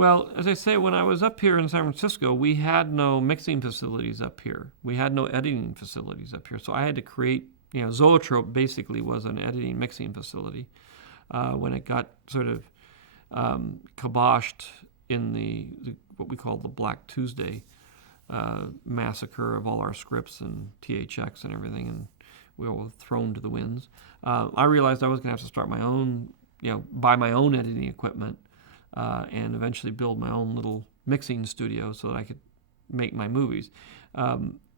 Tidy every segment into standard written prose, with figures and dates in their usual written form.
Well, as I say, when I was up here in San Francisco, we had no mixing facilities up here. We had no editing facilities up here. So I had to create, Zoetrope basically was an editing mixing facility. When it got sort of kiboshed in the what we call the Black Tuesday massacre of all our scripts and THX and everything, and we were thrown to the winds. I realized I was going to have to start my own, buy my own editing equipment, and eventually build my own little mixing studio so that I could make my movies.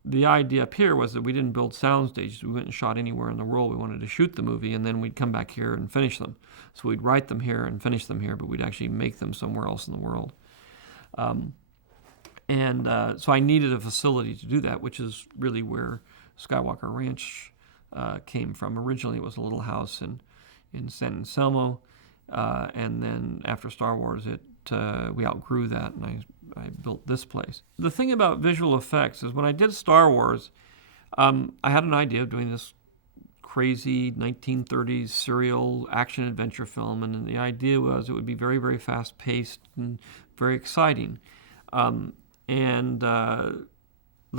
The idea up here was that we didn't build sound stages. We went and shot anywhere in the world. We wanted to shoot the movie, and then we'd come back here and finish them. So we'd write them here and finish them here, but we'd actually make them somewhere else in the world. So I needed a facility to do that, which is really where Skywalker Ranch came from. Originally, it was a little house in San Anselmo, and then after Star Wars, we outgrew that, and I built this place. The thing about visual effects is when I did Star Wars, I had an idea of doing this crazy 1930s serial action-adventure film, and the idea was it would be very, very fast-paced and very exciting. The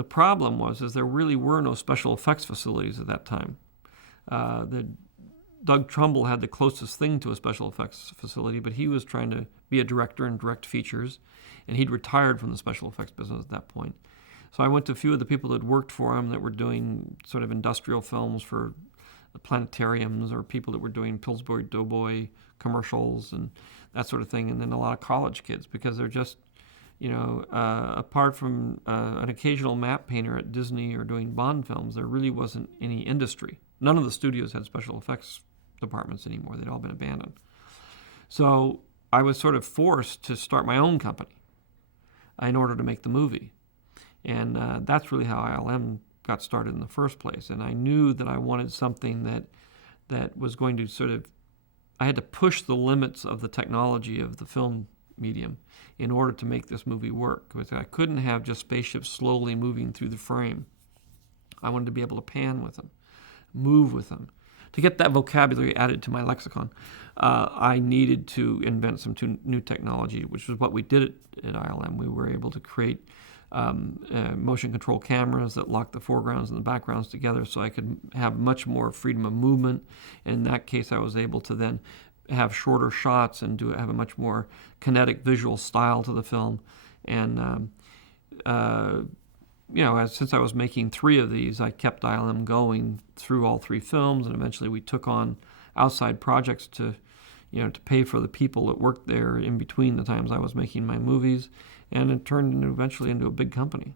problem was there really were no special effects facilities at that time. Doug Trumbull had the closest thing to a special effects facility, but he was trying to be a director and direct features, and he'd retired from the special effects business at that point. So I went to a few of the people that worked for him that were doing sort of industrial films for the planetariums, or people that were doing Pillsbury Doughboy commercials and that sort of thing, and then a lot of college kids, because they're just, apart from an occasional map painter at Disney or doing Bond films, there really wasn't any industry. None of the studios had special effects departments anymore. They'd all been abandoned. So I was sort of forced to start my own company in order to make the movie. And that's really how ILM got started in the first place. And I knew that I wanted something that was going to I had to push the limits of the technology of the film medium in order to make this movie work. Because I couldn't have just spaceships slowly moving through the frame. I wanted to be able to pan with them, move with them. To get that vocabulary added to my lexicon, I needed to invent some new technology, which was what we did at ILM. We were able to create motion control cameras that locked the foregrounds and the backgrounds together, so I could have much more freedom of movement. In that case, I was able to then have shorter shots and have a much more kinetic visual style to the film. And since I was making 3 of these, I kept ILM going through all 3 films, and eventually we took on outside projects to pay for the people that worked there in between the times I was making my movies, and it turned eventually into a big company.